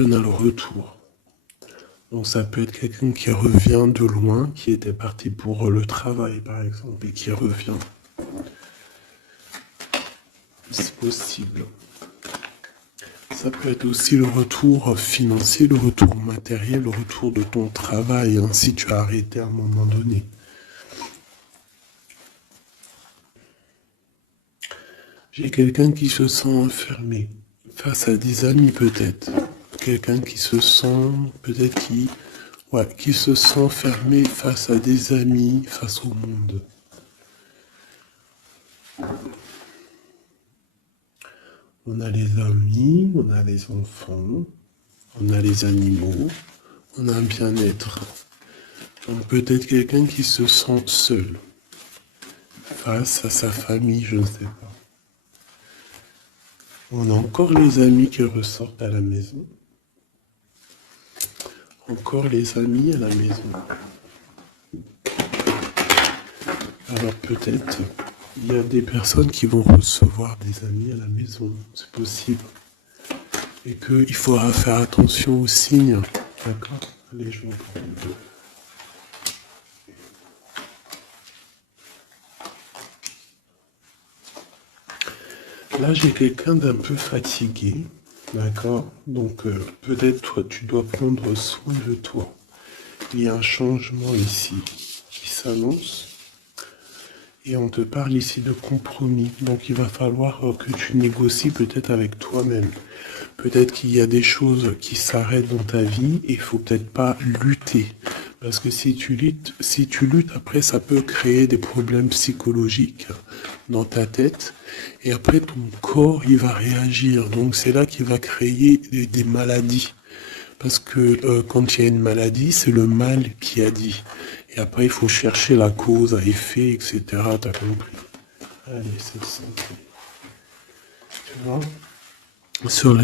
on a le retour. Donc ça peut être quelqu'un qui revient de loin, qui était parti pour le travail par exemple, et qui revient. C'est possible. Ça peut être aussi le retour financier, le retour matériel, le retour de ton travail, hein, si tu as arrêté à un moment donné. J'ai quelqu'un qui se sent enfermé face à des amis peut-être. Quelqu'un qui se sent, peut-être qui se sent fermé face à des amis, face au monde. On a les amis, on a les enfants, on a les animaux, on a un bien-être. Donc peut-être quelqu'un qui se sent seul face à sa famille, je ne sais pas. On a encore les amis qui ressortent à la maison. Encore les amis à la maison. Alors peut-être il y a des personnes qui vont recevoir des amis à la maison, c'est possible. Et qu'il faudra faire attention aux signes. D'accord? Allez, je vais en prendre deux. Là, j'ai quelqu'un d'un peu fatigué. D'accord? Donc peut-être toi, tu dois prendre soin de toi. Il y a un changement ici qui s'annonce. Et on te parle ici de compromis. Donc il va falloir que tu négocies peut-être avec toi-même. Peut-être qu'il y a des choses qui s'arrêtent dans ta vie et il faut peut-être pas lutter. Parce que si tu luttes, après ça peut créer des problèmes psychologiques dans ta tête. Et après ton corps, il va réagir. Donc c'est là qu'il va créer des maladies. Parce que quand il y a une maladie, c'est le mal qui a dit. Et après, il faut chercher la cause à effet, etc. T'as compris? Allez, c'est ça. Tu vois? Sur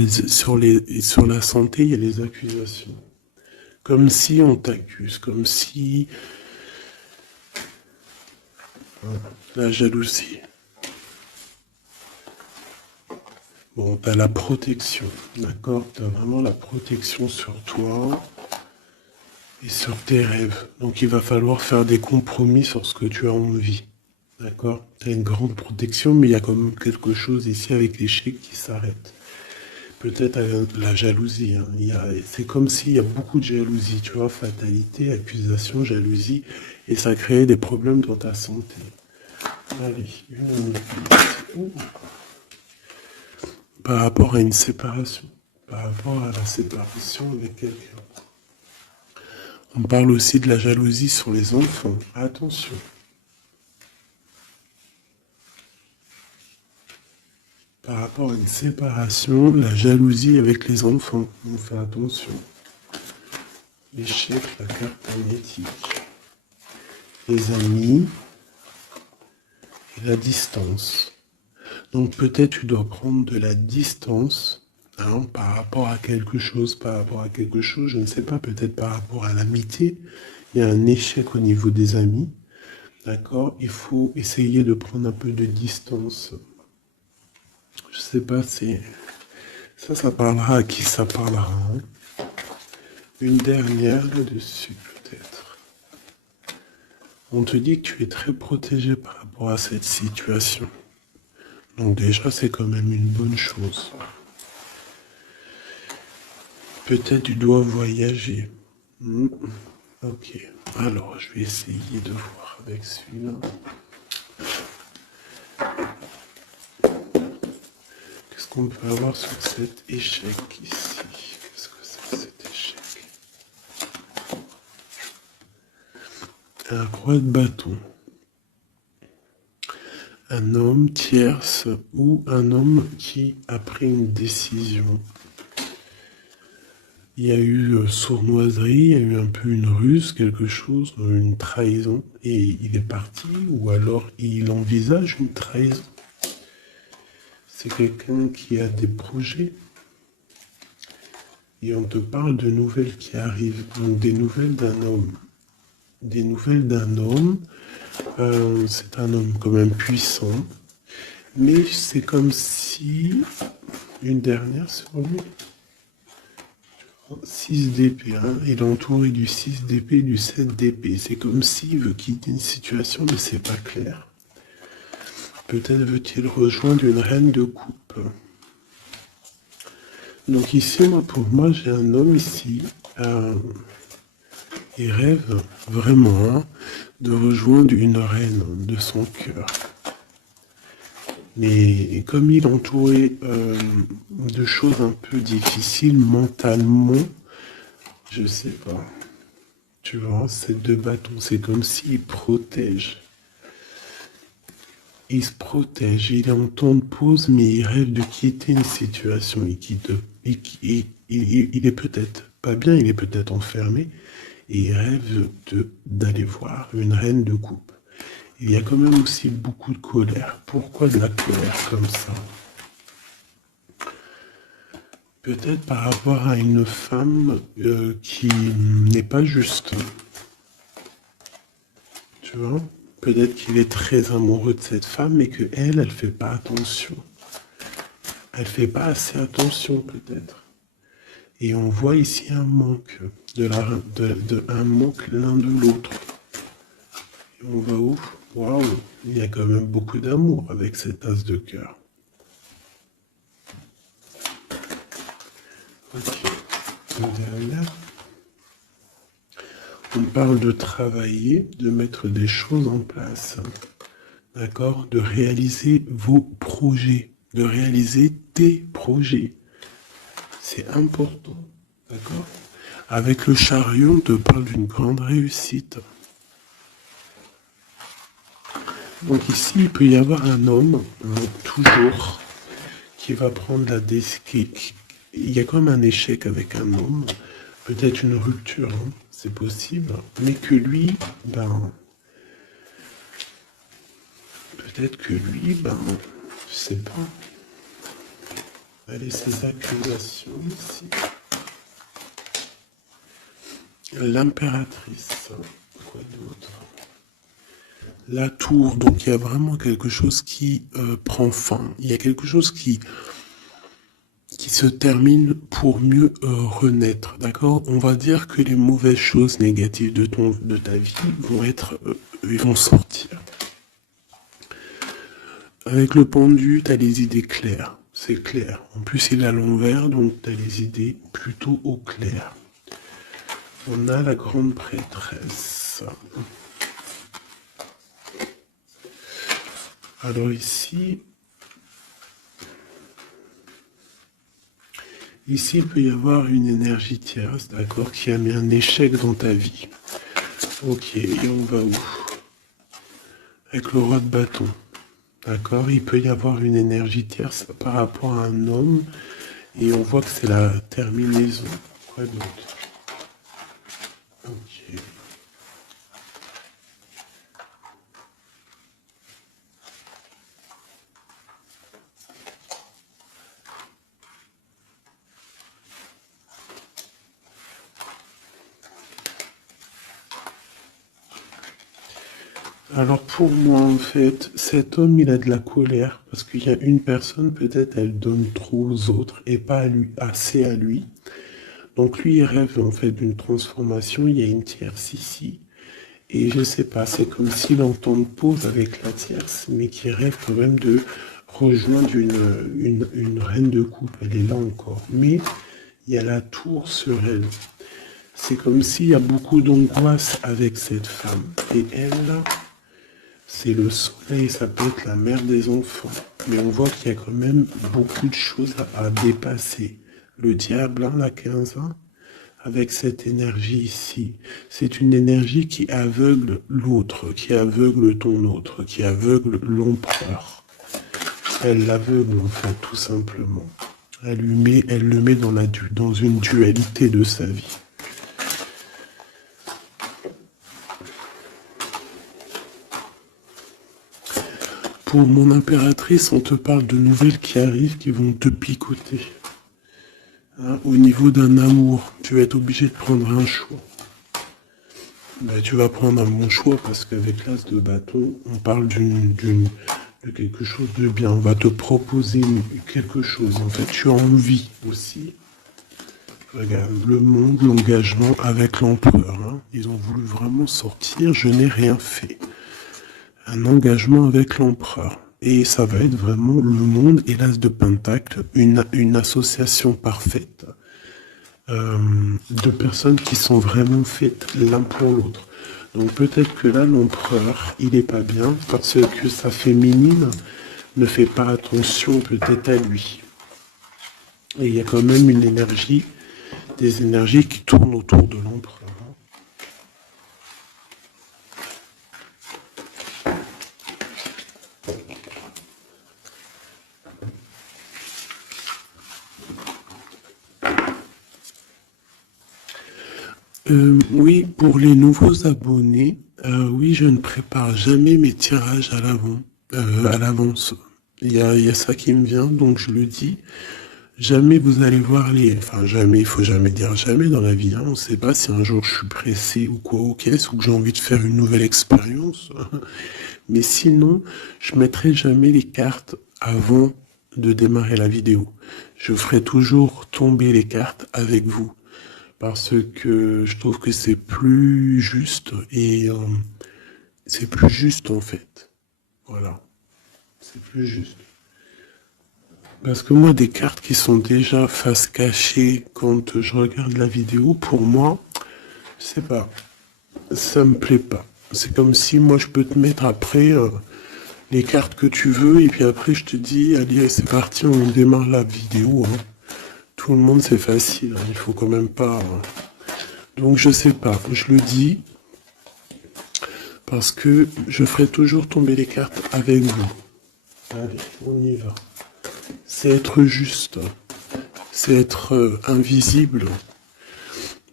la santé, il y a les accusations. Comme si on t'accuse, comme si... La jalousie. Bon, t'as la protection, d'accord? T'as vraiment la protection sur toi et sur tes rêves. Donc il va falloir faire des compromis sur ce que tu as envie. D'accord? Tu as une grande protection, mais il y a quand même quelque chose ici avec l'échec qui s'arrête. Peut-être la jalousie. Hein. C'est comme s'il y a beaucoup de jalousie, tu vois, fatalité, accusation, jalousie, et ça crée des problèmes dans ta santé. Allez, par rapport à une séparation, par rapport à la séparation avec quelqu'un. On parle aussi de la jalousie sur les enfants. Attention. Par rapport à une séparation, la jalousie avec les enfants. On fait attention. L'échec, la carte magnétique. Les amis et la distance. Donc peut-être tu dois prendre de la distance par rapport à quelque chose, je ne sais pas, peut-être par rapport à l'amitié. Il y a un échec au niveau des amis. D'accord? Il faut essayer de prendre un peu de distance. Je sais pas, ça parlera à qui ça parlera. Hein. Une dernière là-dessus, peut-être. On te dit que tu es très protégé par rapport à cette situation. Donc déjà, c'est quand même une bonne chose. Peut-être tu dois voyager. Ok. Alors, je vais essayer de voir avec celui-là. Qu'est-ce qu'on peut avoir sur cet échec ici? Qu'est-ce que c'est cet échec? Un roi de bâton. Un homme tierce ou un homme qui a pris une décision. Il y a eu sournoiserie, il y a eu un peu une ruse, quelque chose, une trahison, et il est parti, ou alors il envisage une trahison. C'est quelqu'un qui a des projets, et on te parle de nouvelles qui arrivent, donc des nouvelles d'un homme. Des nouvelles d'un homme, c'est un homme quand même puissant, mais c'est comme si, une dernière sur lui, 6 d'épée, hein. Il est entouré du 6 d'épée et du 7 d'épée. C'est comme s'il veut quitter une situation, mais c'est pas clair. Peut-être veut-il rejoindre une reine de coupe. Donc ici, pour moi, j'ai un homme ici. Il rêve vraiment, hein, de rejoindre une reine de son cœur. Mais comme il est entouré de choses un peu difficiles mentalement, je sais pas. Tu vois, ces deux bâtons, c'est comme s'il protège. Il se protège, il est en temps de pause, mais il rêve de quitter une situation. Il est peut-être pas bien, il est peut-être enfermé, et il rêve d'aller voir une reine de coupe. Il y a quand même aussi beaucoup de colère. Pourquoi de la colère comme ça? Peut-être par rapport à une femme qui n'est pas juste. Tu vois? Peut-être qu'il est très amoureux de cette femme, mais que elle fait pas attention. Elle fait pas assez attention, peut-être. Et on voit ici un manque, un manque l'un de l'autre. Et on va où? Waouh, il y a quand même beaucoup d'amour avec cet as de cœur. Ok. Derrière, on parle de travailler, de mettre des choses en place. D'accord? De réaliser vos projets, de réaliser tes projets. C'est important. D'accord? Avec le chariot, on te parle d'une grande réussite. Donc ici, il peut y avoir un homme, toujours, qui va prendre la décision. Il y a comme un échec avec un homme, peut-être une rupture, hein, c'est possible, mais que lui, peut-être que lui, je sais pas. Allez, ces accusations ici. L'impératrice, quoi d'autre? La tour, donc il y a vraiment quelque chose qui prend fin. Il y a quelque chose qui se termine pour mieux renaître, d'accord? On va dire que les mauvaises choses négatives de ta vie ils vont sortir. Avec le pendu, tu as les idées claires, c'est clair. En plus, il est à l'envers, donc tu as les idées plutôt au clair. On a la grande prêtresse. Alors ici, il peut y avoir une énergie tierce, d'accord, qui a mis un échec dans ta vie. Ok, et on va où? Avec le roi de bâton. D'accord, il peut y avoir une énergie tierce par rapport à un homme, et on voit que c'est la terminaison. Quoi d'autre? Ok. Alors pour moi, en fait, cet homme, il a de la colère parce qu'il y a une personne, peut-être, elle donne trop aux autres et pas à lui, assez à lui. Donc lui, il rêve en fait d'une transformation. Il y a une tierce ici. Et je sais pas, c'est comme s'il entend une pause avec la tierce, mais qui rêve quand même de rejoindre une reine de coupe. Elle est là encore. Mais il y a la tour sur elle. C'est comme s'il y a beaucoup d'angoisse avec cette femme. Et elle, là, c'est le soleil, ça peut être la mère des enfants. Mais on voit qu'il y a quand même beaucoup de choses à dépasser. Le diable, la 15 ans, avec cette énergie ici, c'est une énergie qui aveugle l'autre, qui aveugle ton autre, qui aveugle l'empereur. Elle l'aveugle en fait, tout simplement. Elle le met dans une dualité de sa vie. Pour mon impératrice, on te parle de nouvelles qui arrivent, qui vont te picoter. Hein, au niveau d'un amour, tu vas être obligé de prendre un choix. Tu vas prendre un bon choix parce qu'avec l'as de bâton, on parle de quelque chose de bien. On va te proposer quelque chose. En fait, tu as envie aussi. Regarde, le monde, l'engagement avec l'empereur. Hein. Ils ont voulu vraiment sortir, je n'ai rien fait. Un engagement avec l'empereur. Et ça va être vraiment le monde et l'as de pentacle, une association parfaite de personnes qui sont vraiment faites l'un pour l'autre. Donc peut-être que là, l'empereur, il est pas bien parce que sa féminine ne fait pas attention peut-être à lui. Et il y a quand même une énergie, des énergies qui tournent autour de l'empereur. Oui, pour les nouveaux abonnés, oui, je ne prépare jamais mes tirages à l'avance. Il y a ça qui me vient, donc je le dis. Jamais vous allez voir enfin jamais, il faut jamais dire jamais dans la vie. Hein. On ne sait pas si un jour je suis pressé ou quoi au caisse ou que j'ai envie de faire une nouvelle expérience. Mais sinon, je mettrai jamais les cartes avant de démarrer la vidéo. Je ferai toujours tomber les cartes avec vous parce que je trouve que c'est plus juste et c'est plus juste en fait. Voilà, c'est plus juste. Parce que moi, des cartes qui sont déjà face cachée quand je regarde la vidéo, pour moi, je sais pas, ça me plaît pas. C'est comme si moi je peux te mettre après les cartes que tu veux et puis après je te dis, allez, c'est parti, on démarre la vidéo. Hein. Tout le monde c'est facile, hein, il faut quand même pas. Hein. Donc je sais pas, je le dis parce que je ferai toujours tomber les cartes avec vous. Allez, on y va. C'est être juste, c'est être invisible.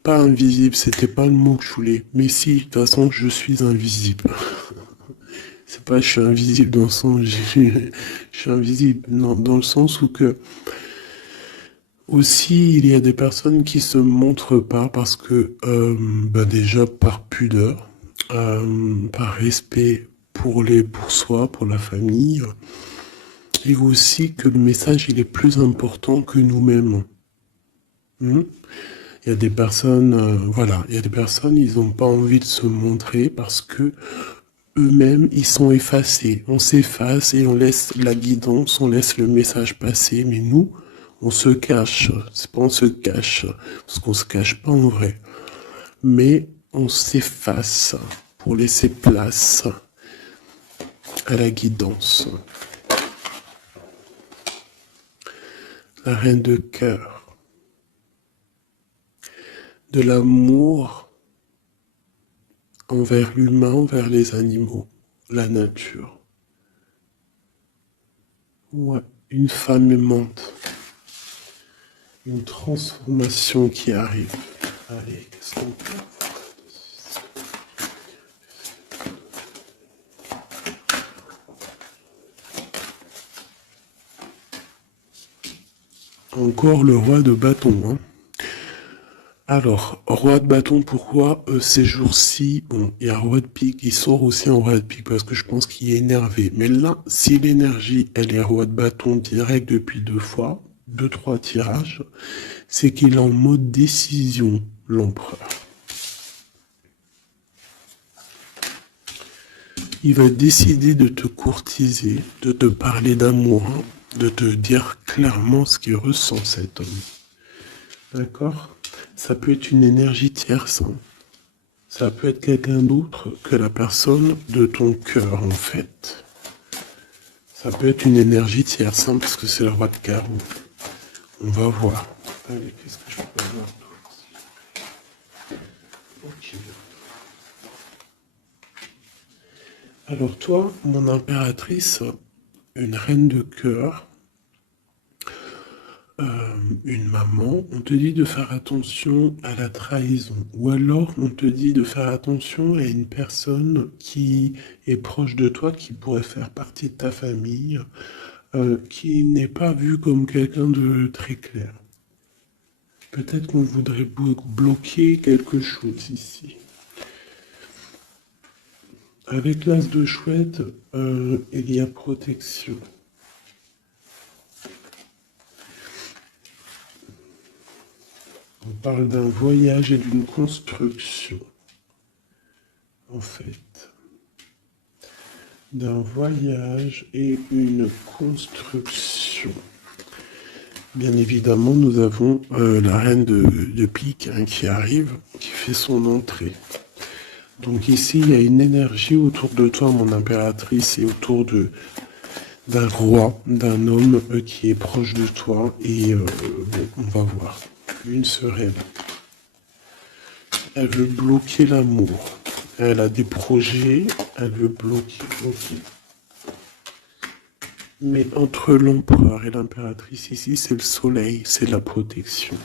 Pas invisible, c'était pas le mot que je voulais. Mais si, de toute façon, je suis invisible. C'est pas je suis invisible dans le sens je suis invisible, non, dans le sens où que aussi il y a des personnes qui se montrent pas parce que déjà par pudeur, par respect pour soi, pour la famille, et aussi que le message il est plus important que nous-mêmes. Hmm. Il y a des personnes, voilà, il y a des personnes, ils n'ont pas envie de se montrer parce que eux-mêmes, ils sont effacés. On s'efface et on laisse la guidance, on laisse le message passer. Mais nous, on se cache. C'est pas on se cache, parce qu'on se cache pas en vrai. Mais on s'efface pour laisser place à la guidance. La reine de cœur. De l'amour envers l'humain, envers les animaux, la nature. Ouais, une femme aimante. Une transformation qui arrive. Allez, qu'est-ce qu'on peut faire? Encore le roi de bâton. Hein. Alors, roi de bâton, pourquoi ces jours-ci, bon, il y a roi de pique, il sort aussi en roi de pique parce que je pense qu'il est énervé. Mais là, si l'énergie, elle est roi de bâton direct depuis 2 fois, 2, 3 tirages, c'est qu'il est en mode décision, l'empereur. Il va décider de te courtiser, de te parler d'amour, hein, de te dire clairement ce qu'il ressent cet homme. D'accord? Ça peut être une énergie tierce. Hein. Ça peut être quelqu'un d'autre que la personne de ton cœur, en fait. Ça peut être une énergie tierce, hein, parce que c'est le roi de carreau. On va voir. Allez, qu'est-ce que je peux voir d'autre? Ok. Alors toi, mon impératrice, une reine de cœur, une maman, on te dit de faire attention à la trahison. Ou alors on te dit de faire attention à une personne qui est proche de toi, qui pourrait faire partie de ta famille, qui n'est pas vue comme quelqu'un de très clair. Peut-être qu'on voudrait bloquer quelque chose ici. Avec l'as de chouette, il y a protection. parle d'un voyage et d'une construction, en fait. D'un voyage et une construction. Bien évidemment, nous avons la reine de pique hein, qui arrive, qui fait son entrée. Donc ici, il y a une énergie autour de toi, mon impératrice, et autour d'un roi, d'un homme qui est proche de toi. Et bon, on va voir. Une sereine. Elle veut bloquer l'amour. Elle a des projets, elle veut bloquer. Ok. Mais entre l'empereur et l'impératrice ici, c'est le soleil, c'est la protection.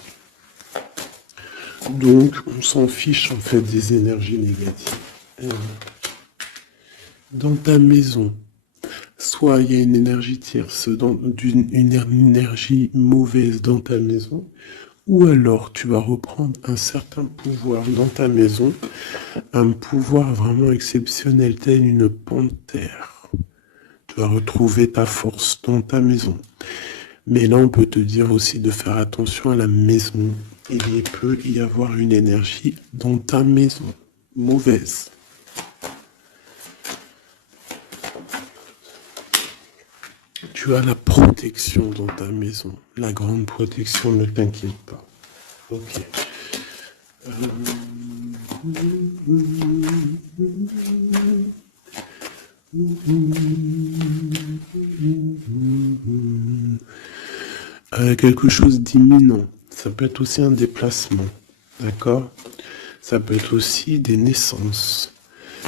Donc, on s'en fiche en fait des énergies négatives. Dans ta maison, soit il y a une énergie tierce, une énergie mauvaise dans ta maison, ou alors tu vas reprendre un certain pouvoir dans ta maison, un pouvoir vraiment exceptionnel, tel une panthère. Tu vas retrouver ta force dans ta maison. Mais là, on peut te dire aussi de faire attention à la maison. Il peut y avoir une énergie dans ta maison, mauvaise. Tu as la protection dans ta maison. La grande protection, ne t'inquiète pas. Ok. Quelque chose d'imminent. Ça peut être aussi un déplacement. D'accord? Ça peut être aussi des naissances.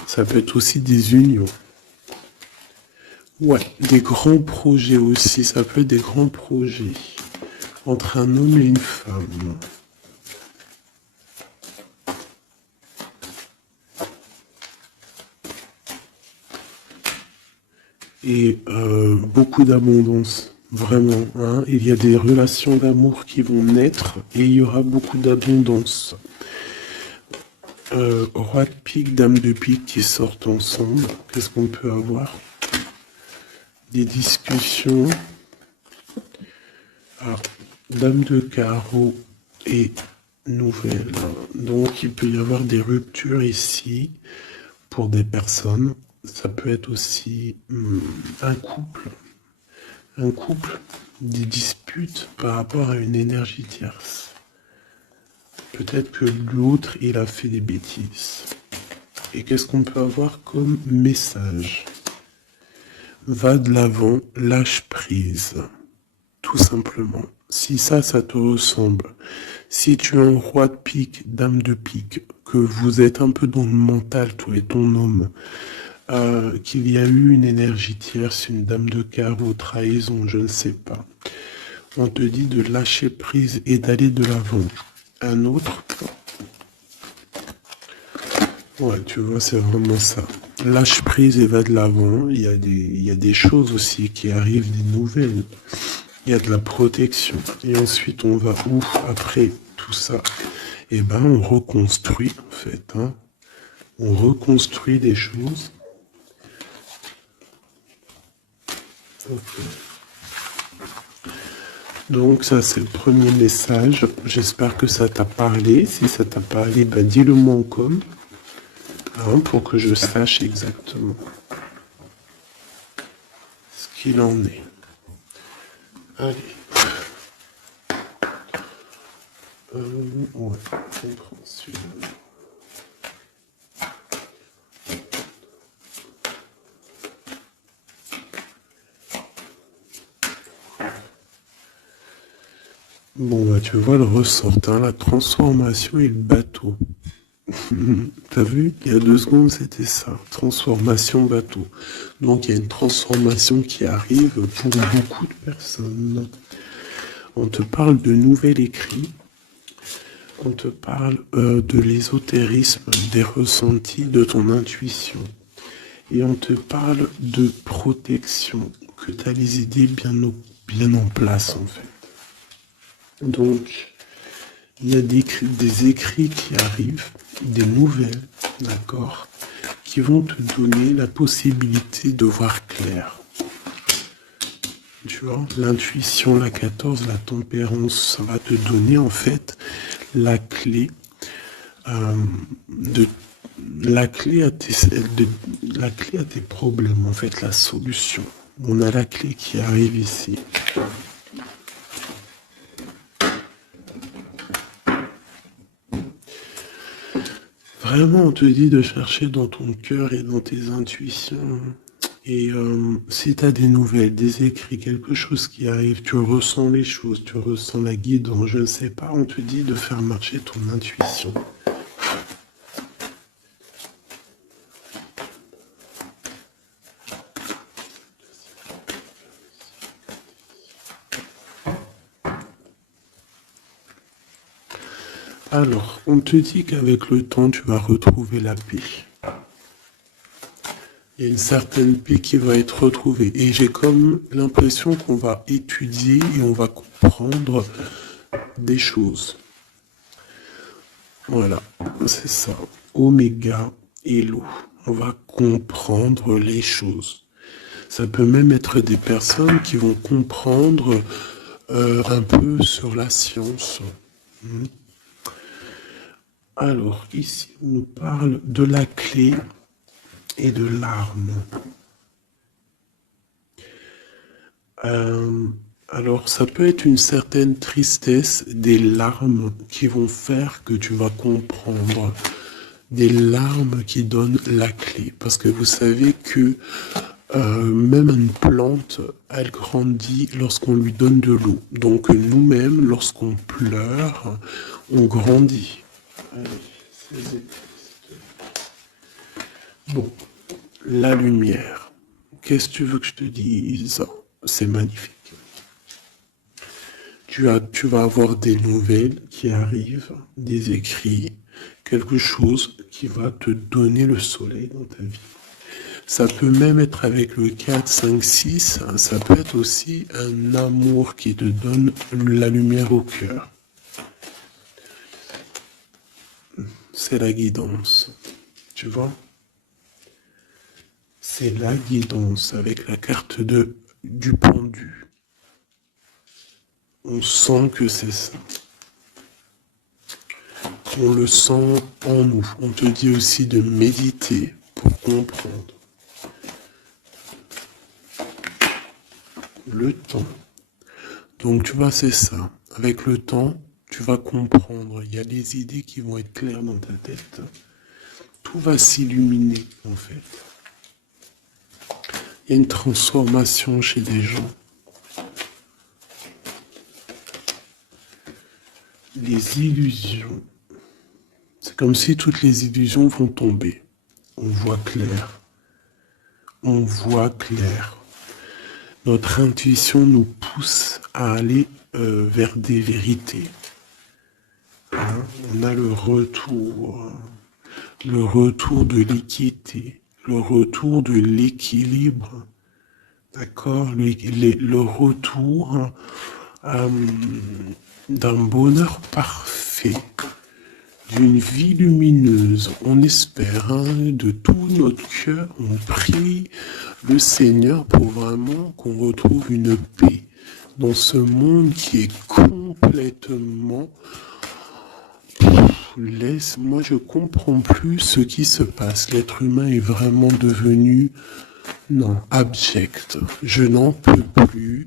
Ça peut être aussi des unions. Ouais, des grands projets aussi. Ça peut être des grands projets entre un homme et une femme. Et beaucoup d'abondance, vraiment. Hein. Il y a des relations d'amour qui vont naître et il y aura beaucoup d'abondance. Roi de pique, dame de pique qui sortent ensemble. Qu'est-ce qu'on peut avoir? Des discussions. Alors, dame de carreau et nouvelle. Donc, il peut y avoir des ruptures ici pour des personnes. Ça peut être aussi un couple, des disputes par rapport à une énergie tierce. Peut-être que l'autre, il a fait des bêtises. Et qu'est-ce qu'on peut avoir comme message? Va de l'avant, lâche prise. Tout simplement. Si ça te ressemble, si tu es un roi de pique, dame de pique, que vous êtes un peu dans le mental, toi et ton homme, qu'il y a eu une énergie tierce, une dame de carreau, trahison, je ne sais pas. On te dit de lâcher prise et d'aller de l'avant. Un autre, ouais, tu vois, c'est vraiment ça. Lâche prise et va de l'avant. Il y a des choses aussi qui arrivent, des nouvelles. Il y a de la protection. Et ensuite, on va où après tout ça? Eh ben, on reconstruit, en fait. Hein. On reconstruit des choses. Okay. Donc ça c'est le premier message. J'espère que ça t'a parlé. Si ça t'a parlé, ben dis-le moi en com. Hein, pour que je sache exactement ce qu'il en est. Allez. Ouais, compréhension. Bon, bah, tu vois le ressort, hein, la transformation et le bateau. T'as vu? Il y a 2 secondes, c'était ça. Transformation bateau. Donc, il y a une transformation qui arrive pour beaucoup de personnes. On te parle de nouvel écrit. On te parle de l'ésotérisme, des ressentis, de ton intuition. Et on te parle de protection, que tu as les idées bien en place, en fait. Donc, il y a des écrits qui arrivent, des nouvelles, d'accord, qui vont te donner la possibilité de voir clair. Tu vois, l'intuition, la 14, la tempérance, ça va te donner en fait la clé de la clé la clé à tes problèmes, en fait, la solution. On a la clé qui arrive ici. Vraiment, on te dit de chercher dans ton cœur et dans tes intuitions. Et si tu as des nouvelles, des écrits, quelque chose qui arrive, tu ressens les choses, tu ressens la guidance, je ne sais pas, on te dit de faire marcher ton intuition. Alors, on te dit qu'avec le temps, tu vas retrouver la paix. Il y a une certaine paix qui va être retrouvée. Et j'ai comme l'impression qu'on va étudier et on va comprendre des choses. Voilà, c'est ça. Oméga et l'eau. On va comprendre les choses. Ça peut même être des personnes qui vont comprendre un peu sur la science. Alors, ici, on nous parle de la clé et de l'arme. Alors, ça peut être une certaine tristesse, des larmes qui vont faire que tu vas comprendre. Des larmes qui donnent la clé. Parce que vous savez que même une plante, elle grandit lorsqu'on lui donne de l'eau. Donc nous-mêmes, lorsqu'on pleure, on grandit. Bon, la lumière. Qu'est-ce que tu veux que je te dise? C'est magnifique. Tu vas avoir des nouvelles qui arrivent, des écrits, quelque chose qui va te donner le soleil dans ta vie. Ça peut même être avec le 4, 5, 6, ça peut être aussi un amour qui te donne la lumière au cœur. C'est la guidance, tu vois? C'est la guidance avec la carte du pendu. On sent que c'est ça. On le sent en nous. On te dit aussi de méditer pour comprendre. Le temps. Donc tu vois, c'est ça. Avec le temps, tu vas comprendre. Il y a des idées qui vont être claires dans ta tête. Tout va s'illuminer, en fait. Il y a une transformation chez des gens. Les illusions. C'est comme si toutes les illusions vont tomber. On voit clair. On voit clair. Notre intuition nous pousse à aller vers des vérités. Hein? On a le retour de l'équité, le retour de l'équilibre, d'accord, le retour d'un bonheur parfait, d'une vie lumineuse. On espère, hein, de tout notre cœur, on prie le Seigneur pour vraiment qu'on retrouve une paix dans ce monde qui est complètement... Moi je comprends plus ce qui se passe. L'être humain est vraiment devenu, non, abject. Je n'en peux plus.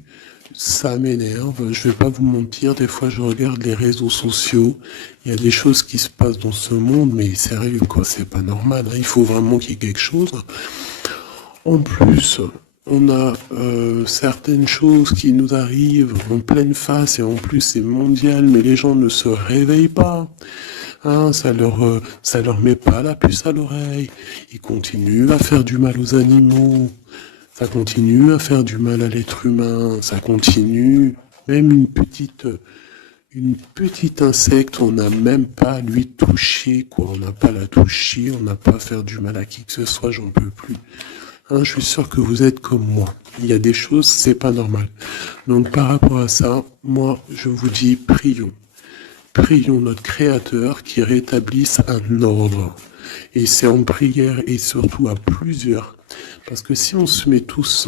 Ça m'énerve. Je vais pas vous mentir. Des fois, je regarde les réseaux sociaux. Il y a des choses qui se passent dans ce monde, mais sérieux, quoi. C'est pas normal. Hein. Il faut vraiment qu'il y ait quelque chose. En plus, on a certaines choses qui nous arrivent en pleine face et en plus c'est mondial, mais les gens ne se réveillent pas. Hein, ça leur met pas la puce à l'oreille. Ils continuent à faire du mal aux animaux. Ça continue à faire du mal à l'être humain. Ça continue. Même une petite insecte, on n'a même pas à lui toucher, quoi. On n'a pas à la toucher, on n'a pas à faire du mal à qui que ce soit, j'en peux plus. Hein, je suis sûr que vous êtes comme moi. Il y a des choses, c'est pas normal. Donc par rapport à ça, moi, je vous dis, prions. Prions notre Créateur qui rétablisse un ordre. Et c'est en prière et surtout à plusieurs. Parce que si on se met tous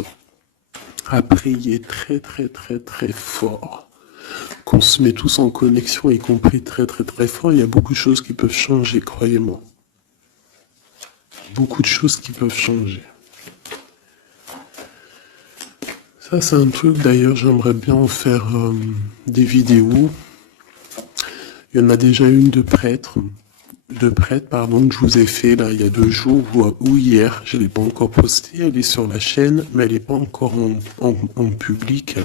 à prier très très très très fort, qu'on se met tous en connexion, y compris très très très fort, il y a beaucoup de choses qui peuvent changer, croyez-moi. Beaucoup de choses qui peuvent changer. Ça, c'est un truc, d'ailleurs, j'aimerais bien en faire des vidéos. Il y en a déjà une de prêtre, pardon, que je vous ai fait là il y a 2 jours ou hier. Je l'ai pas encore postée, elle est sur la chaîne, mais elle n'est pas encore en public.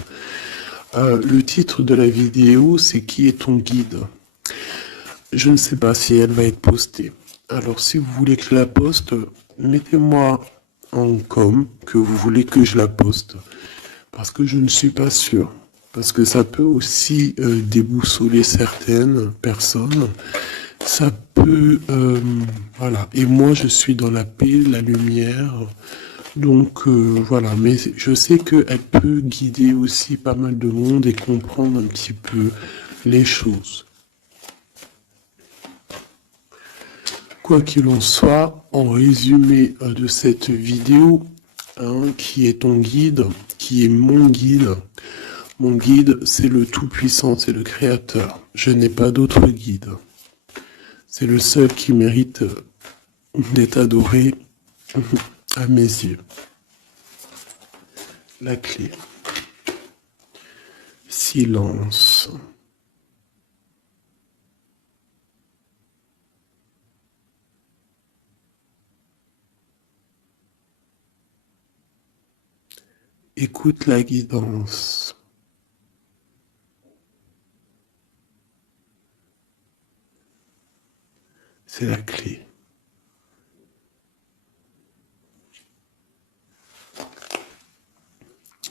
Le titre de la vidéo, c'est Qui est ton guide? Je ne sais pas si elle va être postée. Alors si vous voulez que je la poste, mettez-moi en com que vous voulez que je la poste. Parce que je ne suis pas sûr. Parce que ça peut aussi déboussoler certaines personnes. Ça peut... voilà. Et moi, je suis dans la paix, la lumière. Donc, voilà. Mais je sais qu'elle peut guider aussi pas mal de monde et comprendre un petit peu les choses. Quoi qu'il en soit, en résumé de cette vidéo, qui est ton guide, qui est mon guide, c'est le Tout-Puissant, c'est le Créateur. Je n'ai pas d'autre guide. C'est le seul qui mérite d'être adoré à mes yeux. La clé. Silence. Écoute la guidance. C'est la clé.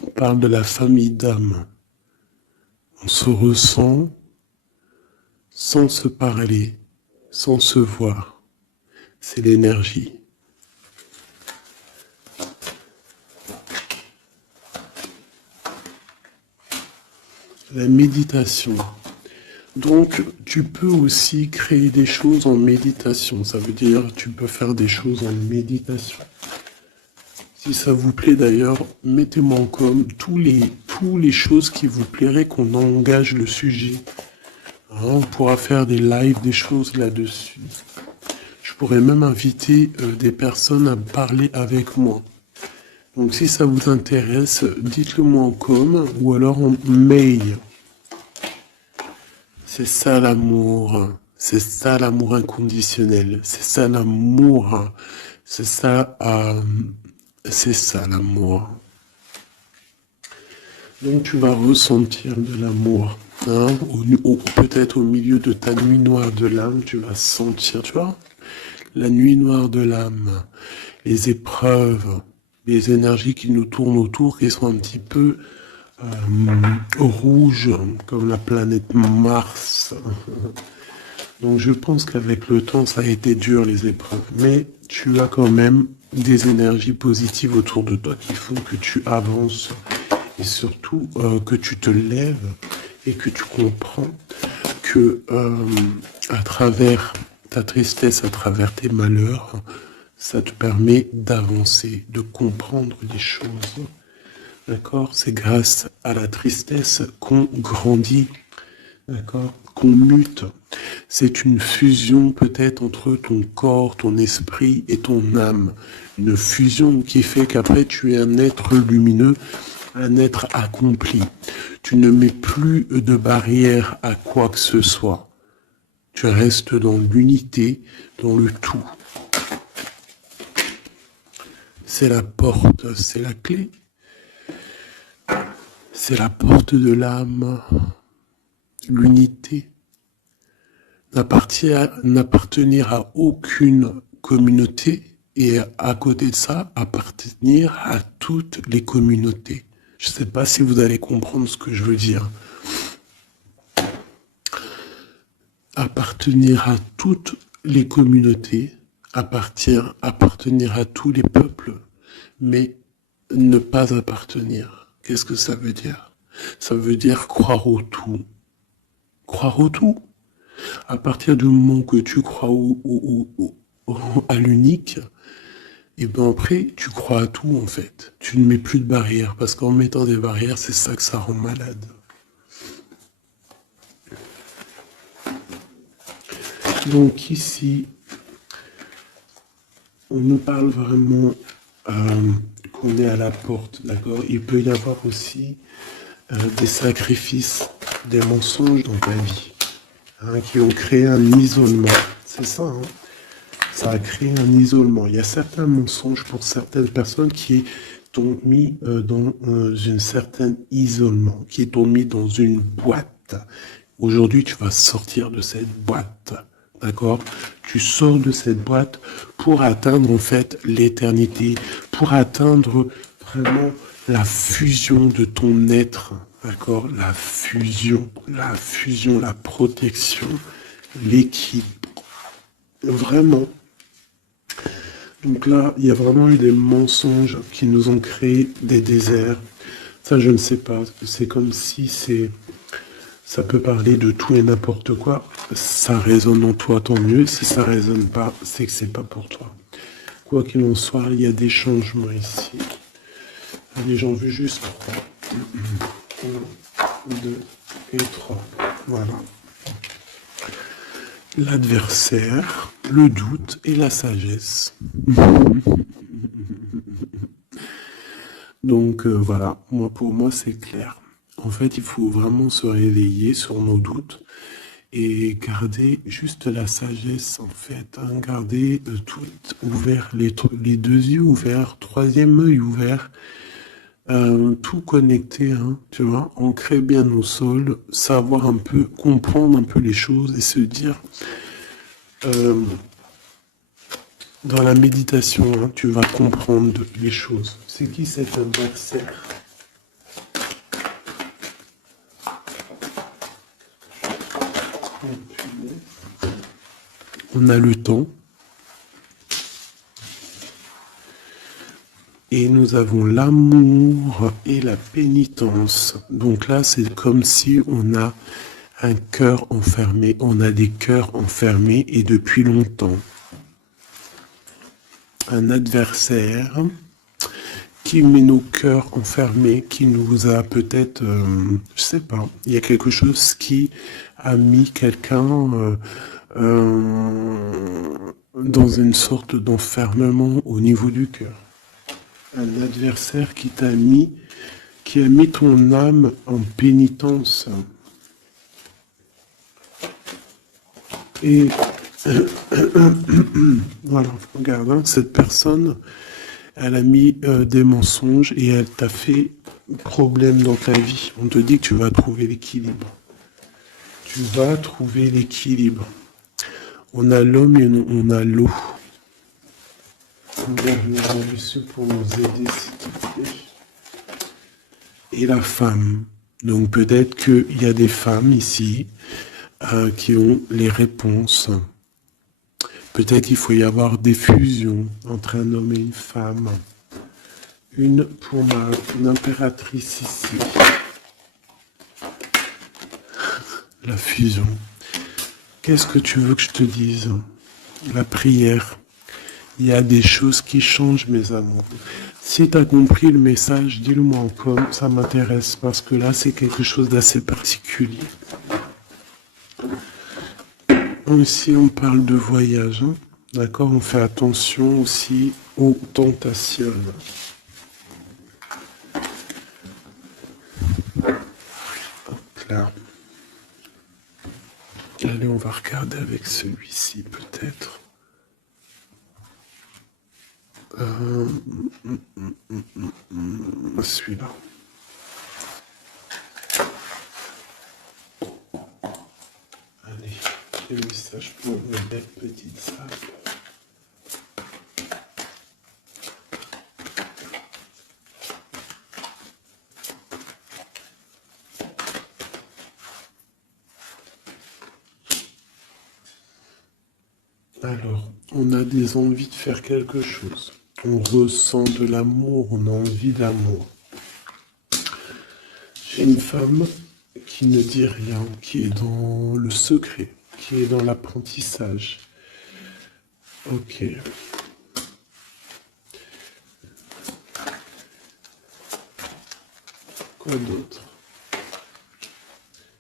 On parle de la famille d'âme. On se ressent sans se parler, sans se voir. C'est l'énergie. La méditation. Donc, tu peux aussi créer des choses en méditation. Ça veut dire, tu peux faire des choses en méditation. Si ça vous plaît d'ailleurs, mettez-moi en com tous les choses qui vous plairaient qu'on engage le sujet. On pourra faire des lives, des choses là-dessus. Je pourrais même inviter des personnes à parler avec moi. Donc si ça vous intéresse, dites-le moi en com ou alors en mail. C'est ça l'amour. C'est ça l'amour inconditionnel. C'est ça l'amour. C'est ça l'amour. Donc tu vas ressentir de l'amour. Peut-être au milieu de ta nuit noire de l'âme, tu vas sentir, tu vois, la nuit noire de l'âme, les épreuves, les énergies qui nous tournent autour, qui sont un petit peu rouges, comme la planète Mars. Donc je pense qu'avec le temps, ça a été dur les épreuves, mais tu as quand même des énergies positives autour de toi qui font que tu avances et surtout que tu te lèves et que tu comprends que à travers ta tristesse, à travers tes malheurs, ça te permet d'avancer, de comprendre les choses. D'accord? C'est grâce à la tristesse qu'on grandit, d'accord? Qu'on mute. C'est une fusion peut-être entre ton corps, ton esprit et ton âme. Une fusion qui fait qu'après tu es un être lumineux, un être accompli. Tu ne mets plus de barrière à quoi que ce soit. Tu restes dans l'unité, dans le tout. C'est la porte, c'est la clé. C'est la porte de l'âme. L'unité. N'appartenir à aucune communauté et à côté de ça, appartenir à toutes les communautés. Je ne sais pas si vous allez comprendre ce que je veux dire. Appartenir à toutes les communautés, appartenir à tous les peuples, mais ne pas appartenir. Qu'est-ce que ça veut dire? Ça veut dire croire au tout. Croire au tout. À partir du moment que tu crois à l'unique, et ben après, tu crois à tout en fait. Tu ne mets plus de barrières, parce qu'en mettant des barrières, c'est ça que ça rend malade. Donc ici, on nous parle vraiment qu'on est à la porte, d'accord? Il peut y avoir aussi des sacrifices, des mensonges dans ta vie, hein, qui ont créé un isolement. C'est ça, hein? Ça a créé un isolement. Il y a certains mensonges pour certaines personnes qui t'ont mis dans un certain isolement, qui t'ont mis dans une boîte. Aujourd'hui, tu vas sortir de cette boîte, d'accord? Tu sors de cette boîte pour atteindre en fait l'éternité, pour atteindre vraiment la fusion de ton être, d'accord? La fusion, la protection, l'équilibre. Vraiment. Donc là, il y a vraiment eu des mensonges qui nous ont créé des déserts. Ça, je ne sais pas. C'est comme si ça peut parler de tout et n'importe quoi. Ça résonne en toi, tant mieux. Si ça résonne pas, c'est que c'est pas pour toi. Quoi qu'il en soit, il y a des changements ici. Allez, j'en veux juste 3. 1, 2 et 3. Voilà. L'adversaire, le doute et la sagesse. Donc voilà, pour moi c'est clair. En fait, il faut vraiment se réveiller sur nos doutes et garder juste la sagesse en fait. Hein, garder tout ouvert, les deux yeux ouverts, troisième œil ouvert, tout connecté, hein, tu vois, ancrer bien au sol, savoir un peu, comprendre un peu les choses et se dire... dans la méditation, hein, tu vas comprendre les choses. C'est qui cet adversaire? On a le temps. Et nous avons l'amour et la pénitence. Donc là, c'est comme si on a un cœur enfermé. On a des cœurs enfermés et depuis longtemps. Un adversaire qui met nos cœurs enfermés, qui nous a peut-être, je sais pas, il y a quelque chose qui a mis quelqu'un dans une sorte d'enfermement au niveau du cœur. Un adversaire qui a mis ton âme en pénitence. Et voilà, regarde, hein, cette personne, elle a mis des mensonges et elle t'a fait problème dans ta vie. On te dit que tu vas trouver l'équilibre. Tu vas trouver l'équilibre. On a l'homme et on a l'eau. Regarde monsieur pour nous aider, s'il te plaît. Et la femme. Donc peut-être qu'il y a des femmes ici qui ont les réponses. Peut-être qu'il faut y avoir des fusions entre un homme et une femme. Une impératrice ici. La fusion. Qu'est-ce que tu veux que je te dise? La prière. Il y a des choses qui changent, mes amours. Si tu as compris le message, dis-le-moi en com, ça m'intéresse, parce que là, c'est quelque chose d'assez particulier. Ici, on parle de voyage, hein. D'accord? On fait attention aussi aux tentations. Là. Allez, on va regarder avec celui-ci, peut-être. Celui-là. Allez, quel message pour une belle petite salle. Alors, on a des envies de faire quelque chose. On ressent de l'amour, on a envie d'amour. J'ai une femme qui ne dit rien, qui est dans le secret, qui est dans l'apprentissage. Ok. Quoi d'autre?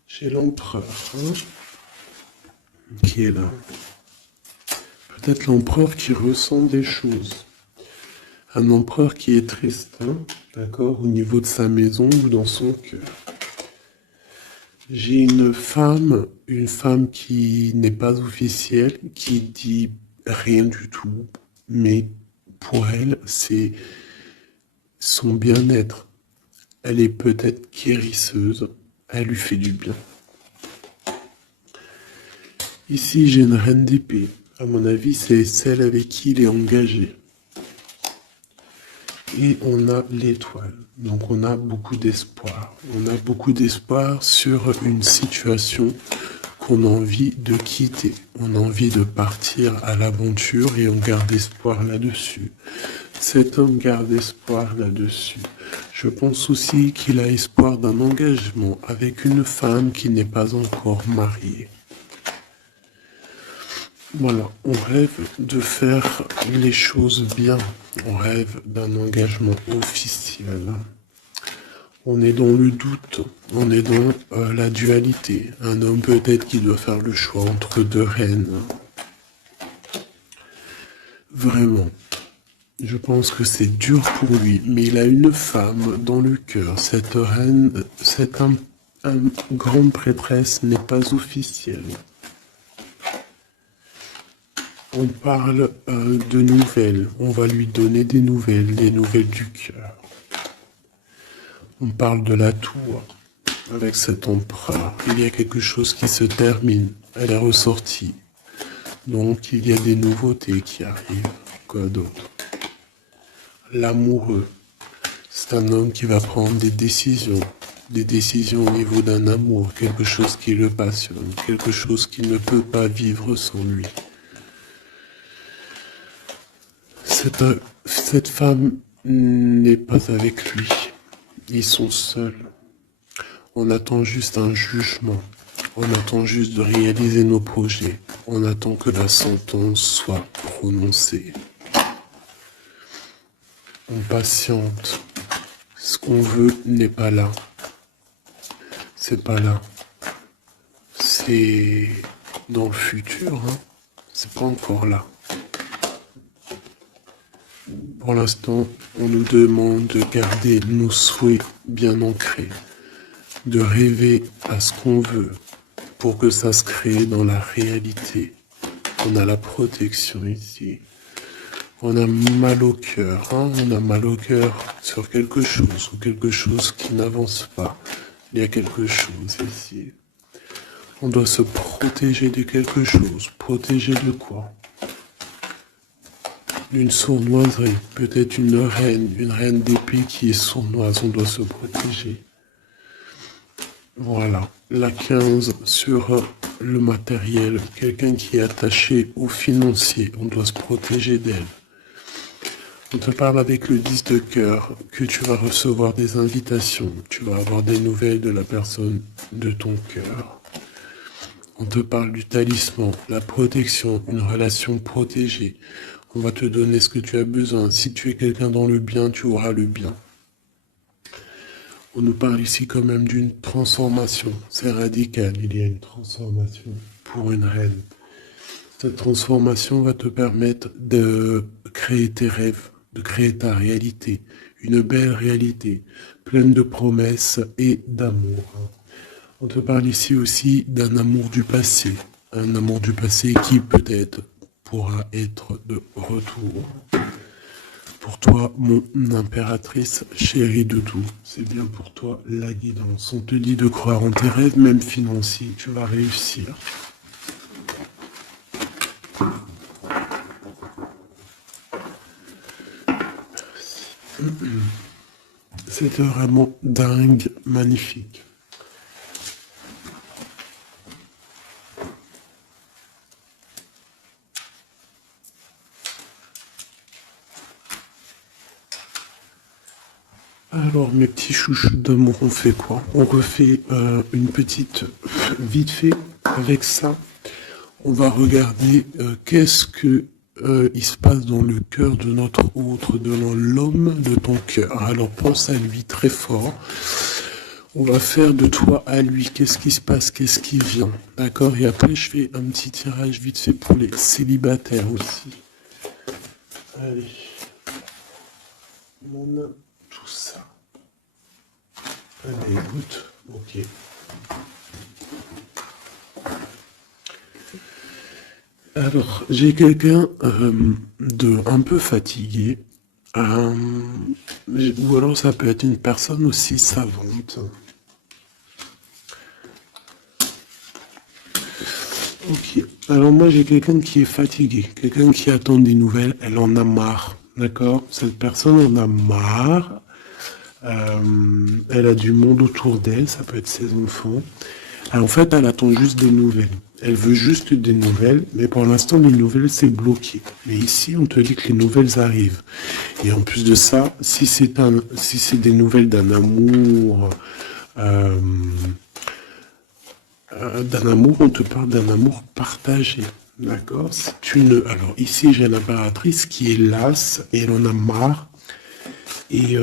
J'ai l'empereur, hein, qui est là. peut-être l'empereur qui ressent des choses. Un empereur qui est triste, hein, d'accord, au niveau de sa maison ou dans son cœur. J'ai une femme qui n'est pas officielle, qui dit rien du tout, mais pour elle, c'est son bien-être. Elle est peut-être guérisseuse, elle lui fait du bien. Ici, j'ai une reine d'épée. À mon avis, c'est celle avec qui il est engagé. Et on a l'étoile. Donc on a beaucoup d'espoir. On a beaucoup d'espoir sur une situation qu'on a envie de quitter. On a envie de partir à l'aventure et on garde espoir là-dessus. Cet homme garde espoir là-dessus. Je pense aussi qu'il a espoir d'un engagement avec une femme qui n'est pas encore mariée. Voilà, on rêve de faire les choses bien. On rêve d'un engagement officiel. On est dans le doute, on est dans la dualité. Un homme peut-être qui doit faire le choix entre deux reines. Vraiment, je pense que c'est dur pour lui, mais il a une femme dans le cœur. Cette reine, cette grande prêtresse n'est pas officielle. On parle de nouvelles, on va lui donner des nouvelles du cœur. On parle de la tour avec cet empereur. Il y a quelque chose qui se termine, elle est ressortie. Donc il y a des nouveautés qui arrivent. Quoi d'autre? L'amoureux, c'est un homme qui va prendre des décisions au niveau d'un amour, quelque chose qui le passionne, quelque chose qu'il ne peut pas vivre sans lui. Cette femme n'est pas avec lui. Ils sont seuls. On attend juste un jugement. On attend juste de réaliser nos projets. On attend que la sentence soit prononcée. On patiente. Ce qu'on veut n'est pas là. C'est pas là. C'est dans le futur, hein. C'est pas encore là. Pour l'instant, on nous demande de garder nos souhaits bien ancrés, de rêver à ce qu'on veut pour que ça se crée dans la réalité. On a la protection ici. On a mal au cœur, hein, on a mal au cœur sur quelque chose ou quelque chose qui n'avance pas. Il y a quelque chose ici. On doit se protéger de quelque chose. Protéger de quoi? Une sournoiserie, peut-être une reine d'épée qui est sournoise, on doit se protéger. Voilà, la 15 sur le matériel, quelqu'un qui est attaché au financier, on doit se protéger d'elle. On te parle avec le 10 de cœur, que tu vas recevoir des invitations, tu vas avoir des nouvelles de la personne de ton cœur. On te parle du talisman, la protection, une relation protégée. On va te donner ce que tu as besoin. Si tu es quelqu'un dans le bien, tu auras le bien. On nous parle ici quand même d'une transformation. C'est radical, il y a une transformation pour une reine. Cette transformation va te permettre de créer tes rêves, de créer ta réalité. Une belle réalité, pleine de promesses et d'amour. On te parle ici aussi d'un amour du passé. Un amour du passé qui peut-être pourra être de retour. Pour toi, mon impératrice chérie de tout, c'est bien pour toi la guidance. On te dit de croire en tes rêves, même financiers, tu vas réussir. C'était vraiment dingue, magnifique. Alors mes petits chouchous d'amour, on fait quoi? On refait une petite vite fait avec ça. On va regarder qu'est-ce que il se passe dans le cœur de notre autre, de l'homme de ton cœur. Alors pense à lui très fort. On va faire de toi à lui. Qu'est-ce qui se passe? Qu'est-ce qui vient? D'accord? Et après, je fais un petit tirage vite fait pour les célibataires aussi. Allez. On a tout ça. Allez, écoute. Ok. Alors, j'ai quelqu'un de un peu fatigué. Ou alors ça peut être une personne aussi savante. Ok. Alors moi j'ai quelqu'un qui est fatigué, quelqu'un qui attend des nouvelles, elle en a marre. D'accord? Cette personne en a marre. Elle a du monde autour d'elle, ça peut être ses enfants. Alors, en fait, elle attend juste des nouvelles. Elle veut juste des nouvelles, mais pour l'instant, les nouvelles, c'est bloqué. Mais ici, on te dit que les nouvelles arrivent. Et en plus de ça, si c'est des nouvelles euh, d'un amour, on te parle d'un amour partagé. D'accord? Alors, ici, j'ai l'impératrice qui est lasse et elle en a marre. Et, et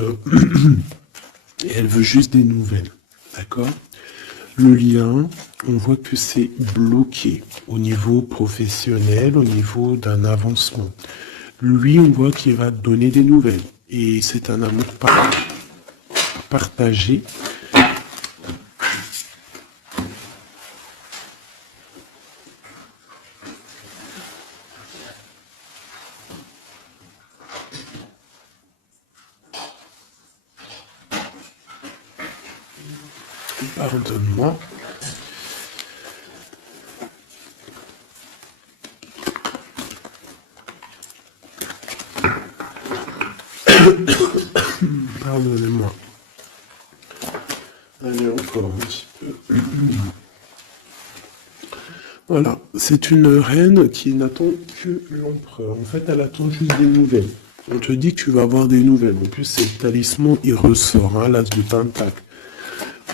elle veut juste des nouvelles. D'accord? Le lien, on voit que c'est bloqué au niveau professionnel, au niveau d'un avancement. Lui, on voit qu'il va donner des nouvelles. Et c'est un amour partagé. Pardonne-moi. Pardonnez-moi. Allez, encore un petit peu. Voilà, c'est une reine qui n'attend que l'empereur. En fait, elle attend juste des nouvelles. On te dit que tu vas avoir des nouvelles. En plus, c'est le talisman, il ressort, hein, l'as de pentacle.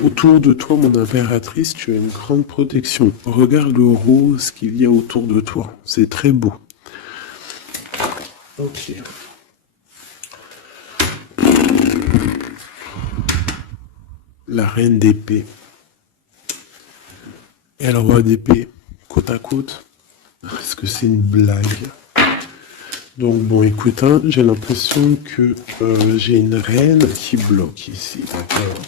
Autour de toi, mon impératrice, tu as une grande protection. Regarde le rose qu'il y a autour de toi. C'est très beau. Ok. La reine d'épée et le roi d'épée, côte à côte. Est-ce que c'est une blague? Donc bon, écoute, hein, j'ai l'impression que j'ai une reine qui bloque ici, d'accord?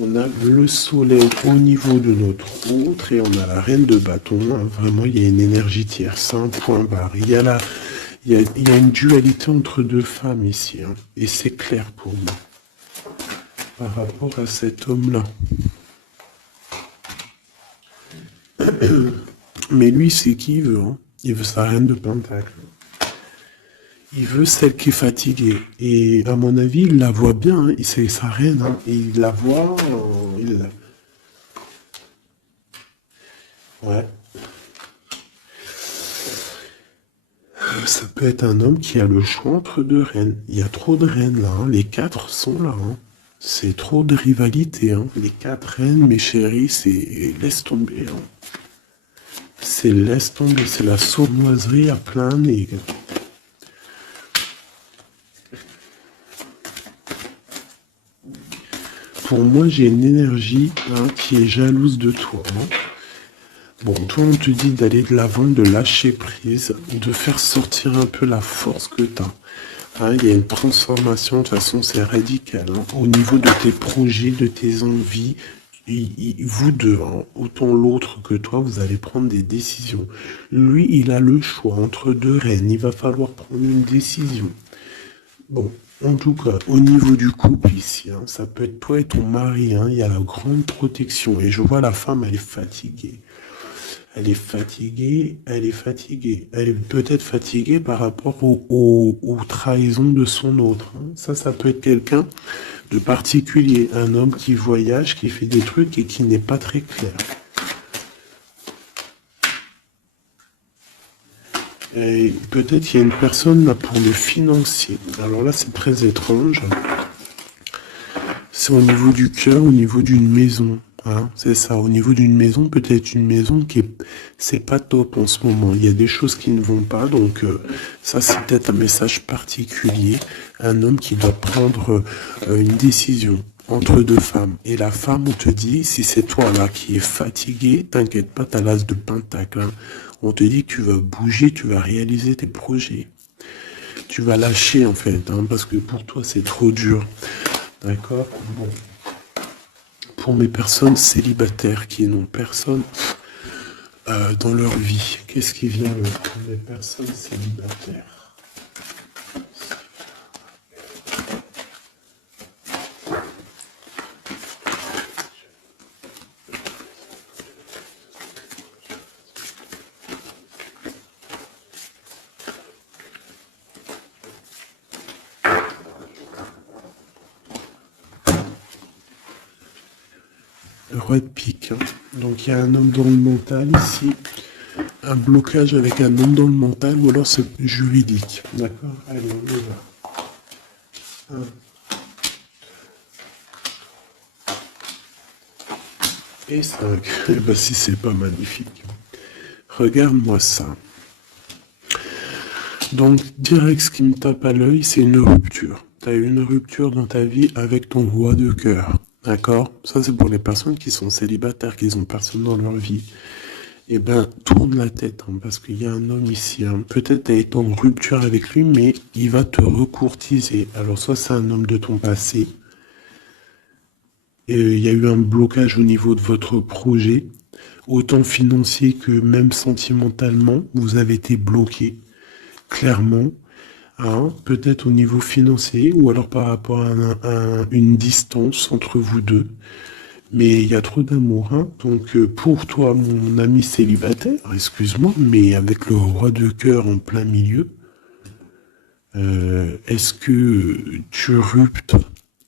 On a le soleil au niveau de notre autre et on a la reine de bâton. Hein. Vraiment, il y a une énergie tierce, c'est un point barre. Il y a une dualité entre deux femmes ici. Hein, et c'est clair pour moi. Par rapport à cet homme-là. Mais lui, c'est qui il veut. Hein. Il veut sa reine de pentacle. Il veut celle qui est fatiguée. Et à mon avis, il la voit bien. Hein. C'est sa reine. Hein. Et il la voit. Ouais. Ça peut être un homme qui a le choix entre deux reines. Il y a trop de reines là. Hein. Les 4 sont là. Hein. C'est trop de rivalité. Hein. Les 4 reines, mes chéris, c'est laisse tomber. Hein. C'est laisse tomber. C'est la sournoiserie à plein nez. Pour moi, j'ai une énergie hein, qui est jalouse de toi. Hein. Bon, toi, on te dit d'aller de l'avant, de lâcher prise, de faire sortir un peu la force que tu as. Hein, il y a une transformation, de toute façon, c'est radical. Hein, au niveau de tes projets, de tes envies, vous deux, hein, autant l'autre que toi, vous allez prendre des décisions. Lui, il a le choix entre deux reines. Il va falloir prendre une décision. Bon, en tout cas, au niveau du couple ici, hein, ça peut être toi et ton mari, hein, il y a la grande protection. Et je vois la femme, elle est fatiguée. Elle est fatiguée, elle est fatiguée. Elle est peut-être fatiguée par rapport aux trahisons de son autre. Hein. Ça peut être quelqu'un de particulier. Un homme qui voyage, qui fait des trucs et qui n'est pas très clair. Et peut-être qu'il y a une personne là pour le financier. Alors là, c'est très étrange. C'est au niveau du cœur, au niveau d'une maison. Hein, c'est ça, au niveau d'une maison, peut-être une maison c'est pas top en ce moment. Il y a des choses qui ne vont pas, donc ça c'est peut-être un message particulier. Un homme qui doit prendre une décision. entre deux femmes. Et la femme, on te dit, si c'est toi là qui es fatigué, t'inquiète pas, t'as l'as de pentacle. Hein. On te dit que tu vas bouger, tu vas réaliser tes projets. Tu vas lâcher en fait, hein, parce que pour toi c'est trop dur. D'accord? Bon. Pour mes personnes célibataires qui n'ont personne dans leur vie, qu'est-ce qui vient pour les personnes célibataires? Le roi de pique. Hein. Donc il y a un homme dans le mental ici, un blocage avec un homme dans le mental ou alors c'est juridique. D'accord? Allez, on y va. Et 5. Eh ben si c'est pas magnifique. Regarde-moi ça. Donc direct ce qui me tape à l'œil, c'est une rupture. Tu as eu une rupture dans ta vie avec ton roi de cœur. D'accord? Ça c'est pour les personnes qui sont célibataires, qui n'ont personne dans leur vie. Eh ben, tourne la tête, hein, parce qu'il y a un homme ici. Hein. Peut-être tu as été en rupture avec lui, mais il va te recourtiser. Alors soit c'est un homme de ton passé, et il y a eu un blocage au niveau de votre projet, autant financier que même sentimentalement, vous avez été bloqué, clairement. Hein, peut-être au niveau financier, ou alors par rapport à une distance entre vous deux. Mais il y a trop d'amour, hein. Donc pour toi, mon ami célibataire, excuse-moi, mais avec le roi de cœur en plein milieu, est-ce que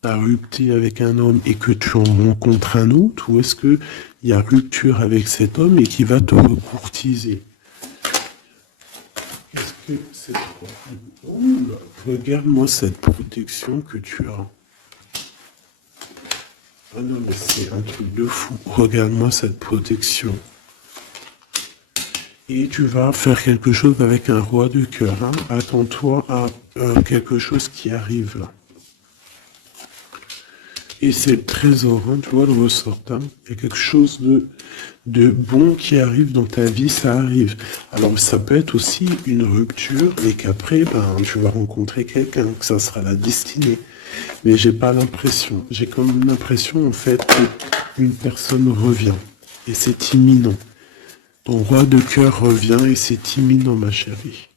t'as rupté avec un homme et que tu en rencontres un autre, ou est-ce que il y a rupture avec cet homme et qui va te recourtiser? Qu'est-ce que c'est quoi? Oula, regarde-moi cette protection que tu as. Ah non, mais c'est un truc de fou. Regarde-moi cette protection. Et tu vas faire quelque chose avec un roi de cœur. Hein. Attends-toi à quelque chose qui arrive là. Et c'est le trésor, hein, tu vois le ressort. Hein. Il y a quelque chose de bon qui arrive dans ta vie, ça arrive. Alors ça peut être aussi une rupture et qu'après, ben, tu vas rencontrer quelqu'un, que ça sera la destinée. Mais j'ai pas l'impression. J'ai comme l'impression en fait qu'une personne revient. Et c'est imminent. Ton roi de cœur revient et c'est imminent, ma chérie.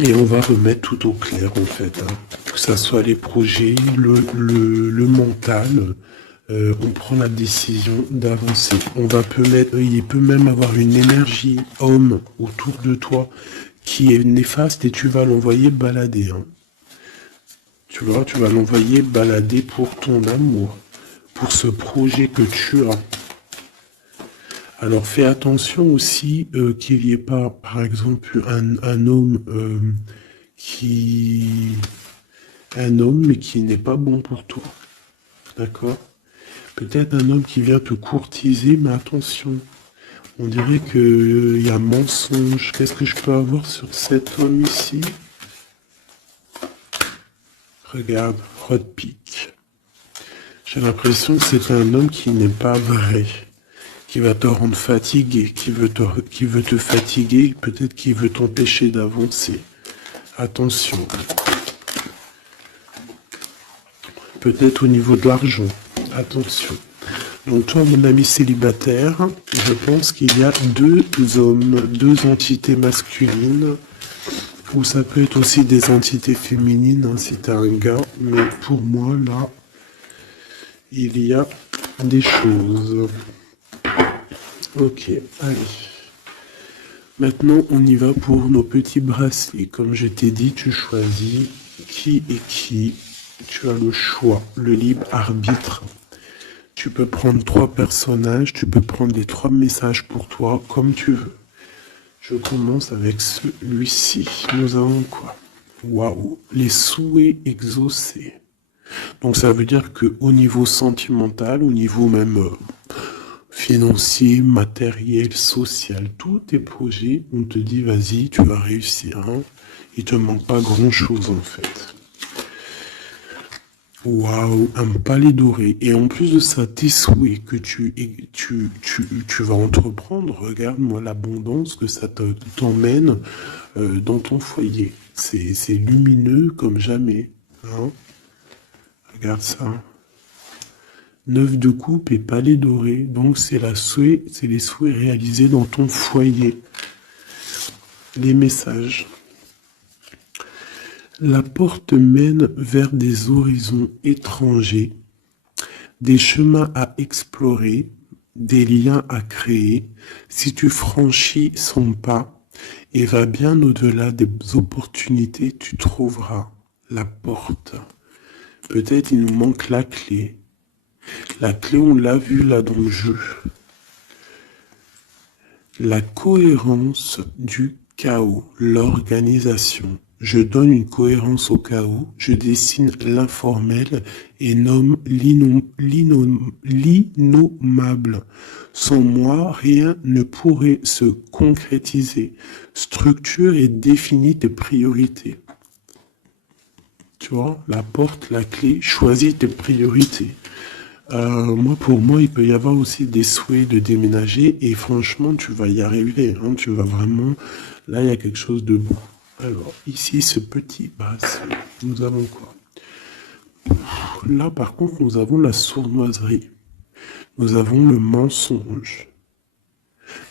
Et on va remettre tout au clair en fait. Hein. Que ça soit les projets, le mental. On prend la décision d'avancer. Il peut même avoir une énergie homme autour de toi qui est néfaste et tu vas l'envoyer balader. Hein. Tu vois, tu vas l'envoyer balader pour ton amour, pour ce projet que tu as. Alors fais attention aussi qu'il n'y ait pas, par exemple, un homme mais qui n'est pas bon pour toi. D'accord? Peut-être un homme qui vient te courtiser, mais attention. On dirait qu'il y a mensonge. Qu'est-ce que je peux avoir sur cet homme ici? Regarde, Rod Pick. J'ai l'impression que c'est un homme qui n'est pas vrai, qui va te rendre fatigué, qui veut te fatiguer, peut-être qu'il veut t'empêcher d'avancer. Attention. Peut-être au niveau de l'argent. Attention. Donc toi, mon ami célibataire, je pense qu'il y a deux hommes, deux entités masculines, ou ça peut être aussi des entités féminines hein, si t'es un gars, mais pour moi, là, il y a des choses. Ok, allez. Maintenant, on y va pour nos petits bracelets. Comme je t'ai dit, tu choisis qui est qui. Tu as le choix, le libre arbitre. Tu peux prendre 3 personnages, tu peux prendre les 3 messages pour toi, comme tu veux. Je commence avec celui-ci. Nous avons quoi? Waouh, les souhaits exaucés. Donc ça veut dire que au niveau sentimental, au niveau même financier, matériel, social, tous tes projets, on te dit vas-y, tu vas réussir. Hein. Il te manque pas grand-chose en fait. Waouh, un palais doré. Et en plus de ça, tes souhaits que tu vas entreprendre, regarde-moi l'abondance que ça t'emmène dans ton foyer. C'est lumineux comme jamais. Hein. Regarde ça. 9 de coupe et palais doré. Donc c'est les souhaits réalisés dans ton foyer. Les messages. La porte mène vers des horizons étrangers, des chemins à explorer, des liens à créer. Si tu franchis son pas et vas bien au-delà des opportunités, tu trouveras la porte. Peut-être il nous manque la clé. La clé, on l'a vu là dans le jeu. La cohérence du chaos, l'organisation. Je donne une cohérence au chaos, je dessine l'informel et nomme l'innommable. Sans moi, rien ne pourrait se concrétiser. Structure et définis tes priorités. Tu vois, la porte, la clé, choisis tes priorités. Pour moi, il peut y avoir aussi des souhaits de déménager et franchement, tu vas y arriver. Hein, tu vas vraiment... Là, il y a quelque chose de bon. Alors, ici, ce petit bracelet, nous avons quoi? Là, par contre, nous avons la sournoiserie. Nous avons le mensonge.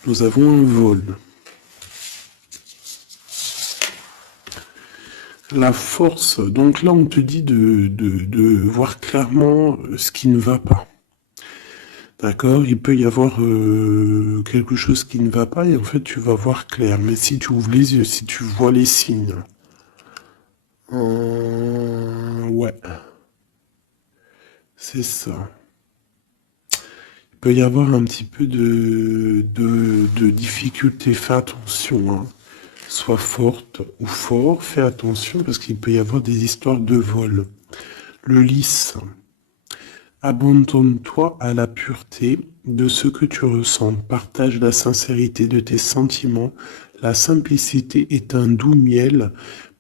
Nous avons un vol. La force, donc là, on te dit de voir clairement ce qui ne va pas. D'accord, il peut y avoir quelque chose qui ne va pas et en fait tu vas voir clair. Mais si tu ouvres les yeux, si tu vois les signes, ouais, c'est ça. Il peut y avoir un petit peu de difficulté. Fais attention, hein. Sois forte ou fort, fais attention parce qu'il peut y avoir des histoires de vol. Le lys. Abandonne-toi à la pureté de ce que tu ressens. Partage la sincérité de tes sentiments. La simplicité est un doux miel,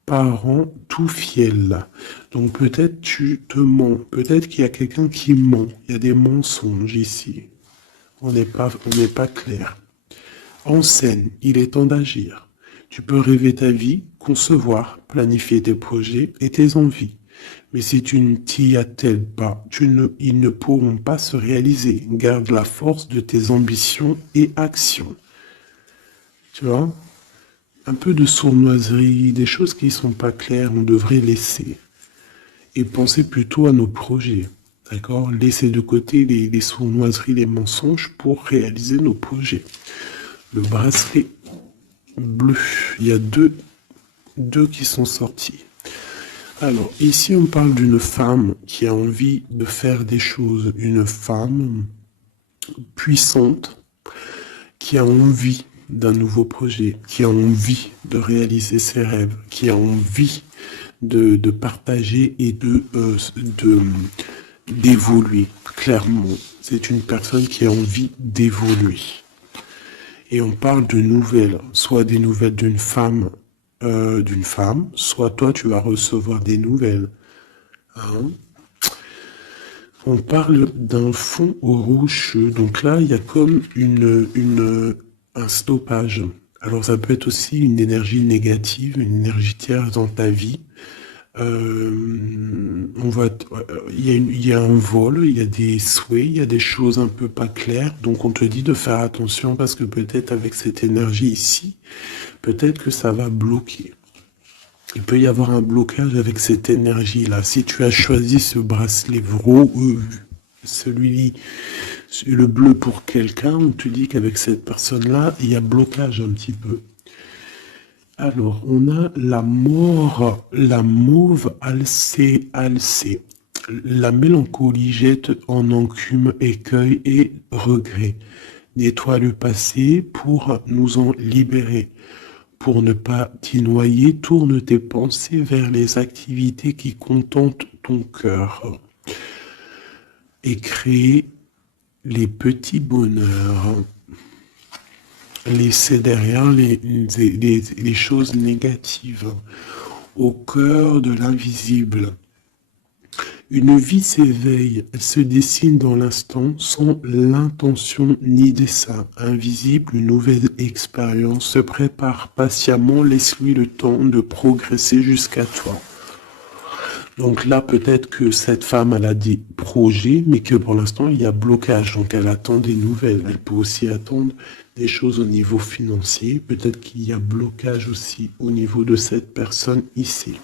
parent tout fiel. Donc peut-être tu te mens. Peut-être qu'il y a quelqu'un qui ment. Il y a des mensonges ici. On n'est pas clair. En scène, il est temps d'agir. Tu peux rêver ta vie, concevoir, planifier tes projets et tes envies. Mais si tu ne t'y attelles pas, ils ne pourront pas se réaliser. Garde la force de tes ambitions et actions. Tu vois? Un peu de sournoiserie, des choses qui ne sont pas claires, on devrait laisser. Et penser plutôt à nos projets. D'accord? Laisser de côté les sournoiseries, les mensonges pour réaliser nos projets. Le bracelet bleu, il y a deux qui sont sortis. Alors, ici, on parle d'une femme qui a envie de faire des choses, une femme puissante qui a envie d'un nouveau projet, qui a envie de réaliser ses rêves, qui a envie de partager et d'évoluer. Clairement, c'est une personne qui a envie d'évoluer. Et on parle de nouvelles, soit des nouvelles d'une femme, soit toi tu vas recevoir des nouvelles. Hein. On parle d'un fond rocheux, donc là il y a comme un stoppage. Alors ça peut être aussi une énergie négative, une énergie tierce dans ta vie. Il y a un vol, il y a des souhaits, il y a des choses un peu pas claires. Donc on te dit de faire attention parce que peut-être avec cette énergie ici, peut-être que ça va bloquer. Il peut y avoir un blocage avec cette énergie-là. Si tu as choisi ce bracelet celui le bleu pour quelqu'un, on te dit qu'avec cette personne-là, il y a blocage un petit peu. Alors, on a la mort, la mauve alcée. La mélancolie jette en enclume écueil et regret. Nettoie le passé pour nous en libérer. Pour ne pas t'y noyer, tourne tes pensées vers les activités qui contentent ton cœur. Et crée les petits bonheurs. Laisser derrière les choses négatives. Au cœur de l'invisible. Une vie s'éveille, elle se dessine dans l'instant sans l'intention ni dessein. Invisible, une nouvelle expérience se prépare patiemment, laisse-lui le temps de progresser jusqu'à toi. Donc là, peut-être que cette femme, elle a des projets, mais que pour l'instant, il y a blocage. Donc elle attend des nouvelles. Elle peut aussi attendre des choses au niveau financier. Peut-être qu'il y a blocage aussi au niveau de cette personne ici.